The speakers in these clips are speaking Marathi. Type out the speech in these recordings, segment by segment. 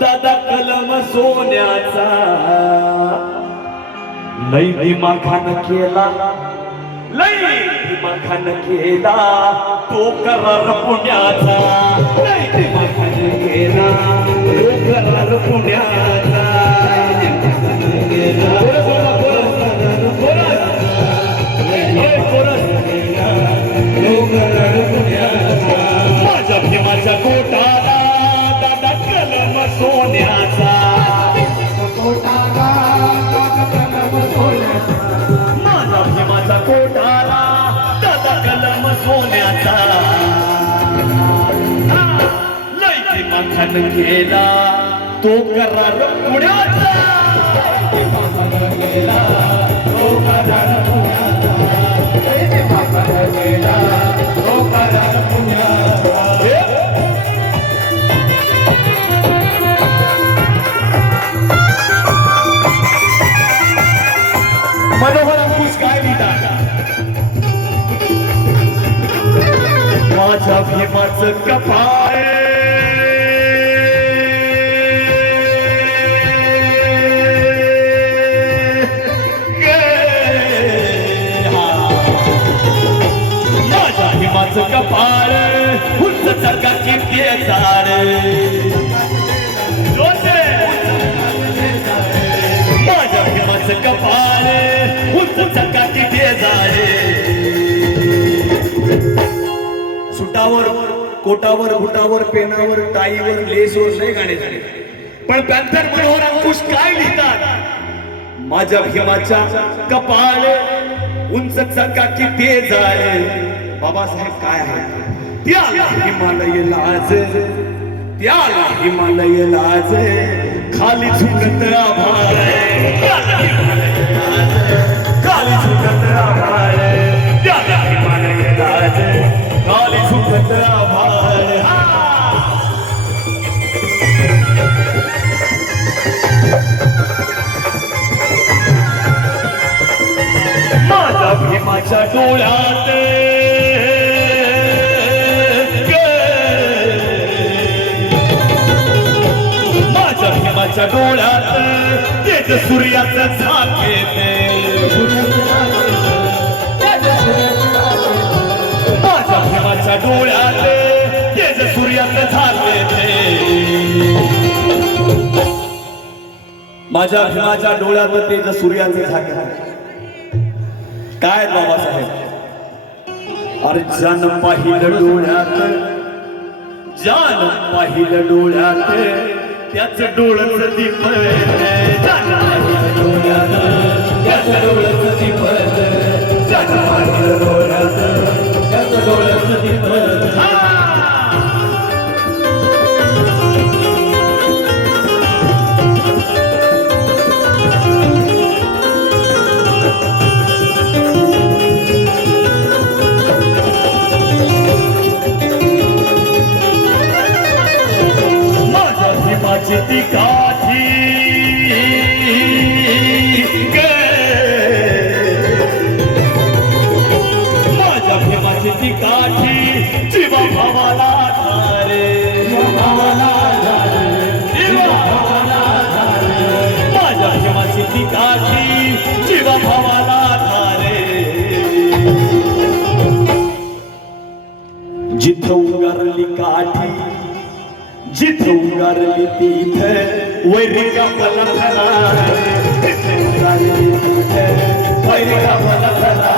दादा कलम सोन्याचा. लई दिमाखान केला लई दिमाखान केला तो करार पुण्याचा. लई दिमाखान केला. माझा भीमाचा कोटाला दादा कलम सोन्याचा. लय दिमाखान केला तो करार पुण्याचा. मनोहर माझ्या भीमाच कपाळ. माझ्या भीमाच कपाळ. उंच सरकारची किती झाड सुटावर कोटावर बुटावर पेनावर टाईवर लेसवर नाही गाणे झाले. पण पॅन्थर मनोहर अंकुश काय लिहितात? माझ्या भीमाच्या कपाळ उंच चका ते जाळे बाबासाहेब काय आहे? त्याला हिमालय लाज त्याला हिमालय लाज खाली झुकत आभाळ. माझ्या डोळ्यात माझ्या माझ्या डोळ्यात तेच सूर्याचं झाक येते. माझ्या भीमाच्या डोळ्यात तेच सूर्याचं झाक येते. माझ्या भीमाच्या डोळ्यात तेज सूर्याचं झाक येते. काय बाबासाहेब अरे जान पाहिलं डोळ्यात जान पाहिलं डोळ्यात त्याच डोळ्याच दीप जान पाहिलं डोळ्यात त्याच डोळ्याच दीप जान पाहिलं डोळ्यात त्याच डोळ्याच दीप जिथं उगारली काठी जिथं उगारली तिथ वैरिका फलफला जिथं उगारली तिथ वैरिका फलफला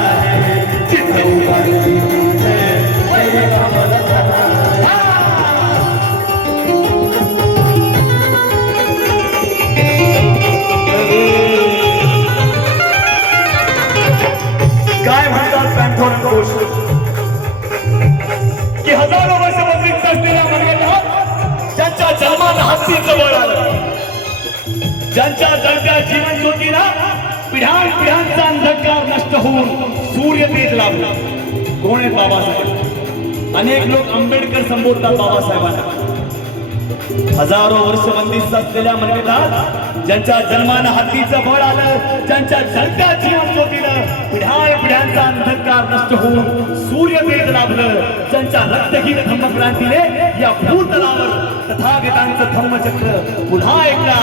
जन्माला हत्तीचं आलं. ज्यांच्या जळत्या जीवन ज्योतीला पिढ्यान पिढ्यांचा अंधकार नष्ट होऊन सूर्य तेज लाभला. कोण आहेत बाबासाहेब? अनेक लोक आंबेडकर संबोधतात बाबासाहेबांना. हजारो वर्ष बंदिस्त असलेल्या मनगटात ज्यांच्या जन्मानं हत्तीचं बळ आलं ज्यांच्या जगत्या जीवन ज्योतीनं पिढ्याय पिढ्यांचा अंधकार नष्ट होऊन सूर्य तेज लाभलं. ज्यांच्या रक्तहीन धम्मक्रांतीने या भूतलावर तथागतांचं धम्मचक्र पुन्हा एकदा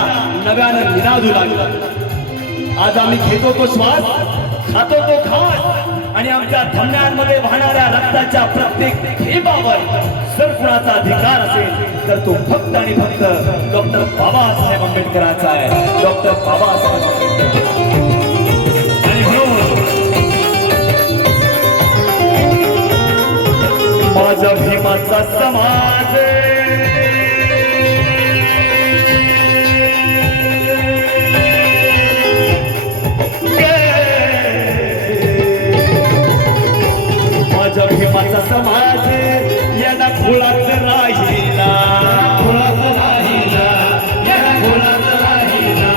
नव्यानं निनादू लागलं. आज आम्ही घेतो तो श्वास खातो तो खास आणि आमच्या धमन्यांमध्ये वाहणाऱ्या रक्ताच्या प्रत्येक थेंबावर जर कुणाचा अधिकार असेल तर तो फक्त आणि फक्त डॉक्टर बाबासाहेब आंबेडकरांचा आहे. डॉक्टर बाबासाहेब आंबेडकर. माझ्या भीमाचा समाज याला खोळात राहिला. खोळात राहिला याला खोळात राहिला.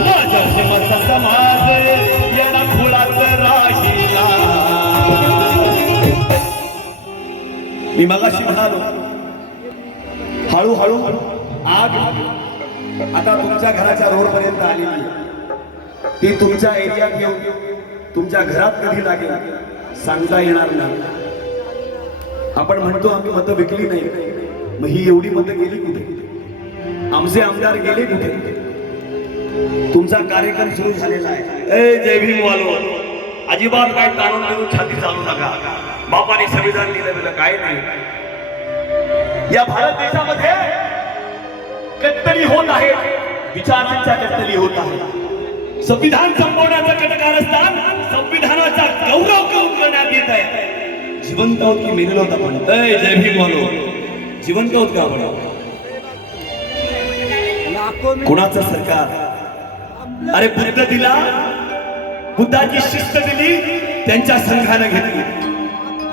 माझ्या भीमाचा समाज याला खोळात राहिला. मी मगाशी म्हणालो हळूहळू आग आता तुमच्या घराच्या रोड पर्यंत आलेली आहे. ती तुमच्या एरियात येऊन तुमच्या घरात कधी लागेल सांगता येणार नाही. आपण म्हणतो आम्ही मतं विकली नाही. मग ही एवढी मतं गेली कुठे? आमचे आमदार गेले कुठे? तुमचा कार्यक्रम सुरू झालेला आहे. ए जय भीम वालो. अजिबात काय ताणून देऊन छाती चालू नका. बापाने संविधान लिहिलं गेलं काय नाही. या भारत देशामध्ये कत्तली होत आहे. विचारांच्या कत्तली होत आहे. संविधान संपवण्याचं कटकारस्थान संविधानाचा गौरव करून करण्यात येत आहे. जिवंत आहोत की मेलेलो आहोत आपण? अय, जय भीम वालो. जिवंत आहोत का आपण? कुणाचं सरकार? अरे बुद्ध दिला. बुद्धाची शिस्त दिली. त्यांच्या संघानं घेतली.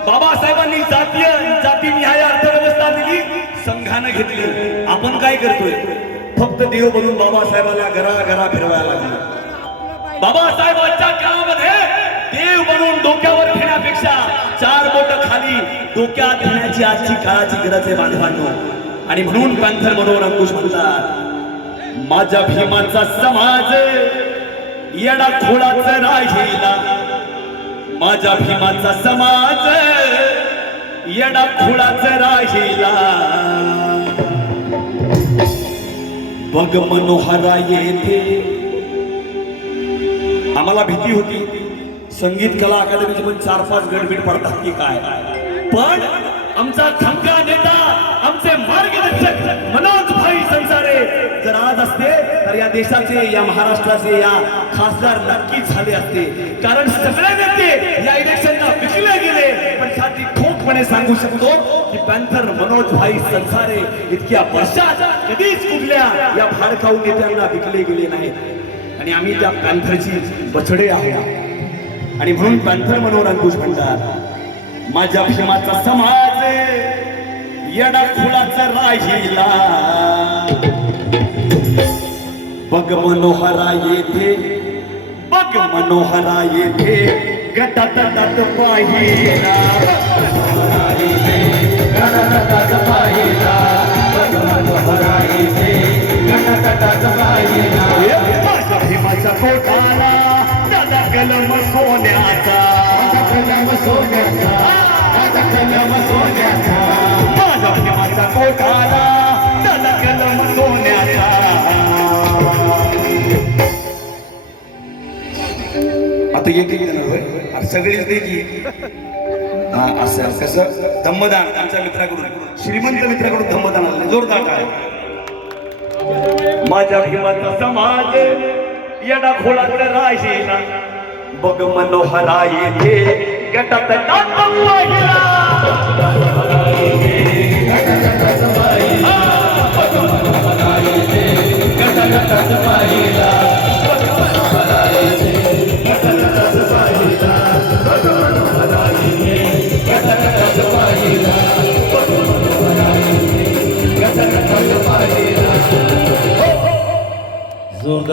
बाबासाहेबांनी जातीय जाती जातीनिहाय अर्थव्यवस्था दिली. संघानं घेतली. आपण काय करतोय? फक्त देव बनून बाबासाहेबाला घरा घरा फिरवायला लागलो. बाबासाहेबांच्या काळामध्ये देव बनून डोक्यावर फिरण्यापेक्षा चार डोक्यात घेण्याची आजची काळाची गरज आहे बांधवांनो. आणि म्हणून पॅन्थर मनोहर अंकुश म्हणतात माझ्या भीमाचा समाज येडा खोडाच राहिला माझ्या भीमाचा समाज येडा खोडाच राहिला बघ मनोहरा येथे. आम्हाला भीती होती. संगीत कला अकादमीचे पण चार पाच गडबीड पडतात की काय? पण आमचा खमका नेता आमचे मार्गदर्शक मनोज भाई संसारे जर आज असते तर या देशाचे या महाराष्ट्राचे या खासदार नक्कीच झाले असते. कारण सगळे नेते या इलेक्शनला विकले गेले. पण साठी ठोकपणे सांगू शकतो की पॅन्थर मनोज भाई संसारे इतक्या वर्षात कधीच कुठल्या या भाडखाऊ नेत्यांना विकले गेले नाहीत. आणि आम्ही त्या पॅन्थरची बछडे आहोत. आणि म्हणून पॅन्थर मनोहर अंकुश म्हणतात माझ्या प्रेमाचा समाज येडा खुलाचा राहिला. बघ मनोहरा येथे बघ मनोहरा येथे गटात गटात पाहिला. माझ्या भीमाच्या पोटाला दादा कलम सोन्याचा. आता एक एक जण होय? आता सगळीच द्यायची हा असं कसं? धम्मदान आमच्या मित्राकडून. श्रीमंत मित्राकडून धम्मदान आलं. जोरदार काय माझ्या भीमाचा समाज येडा खोळात राहिला बघ मनोहरा येथे गटात नाथ burada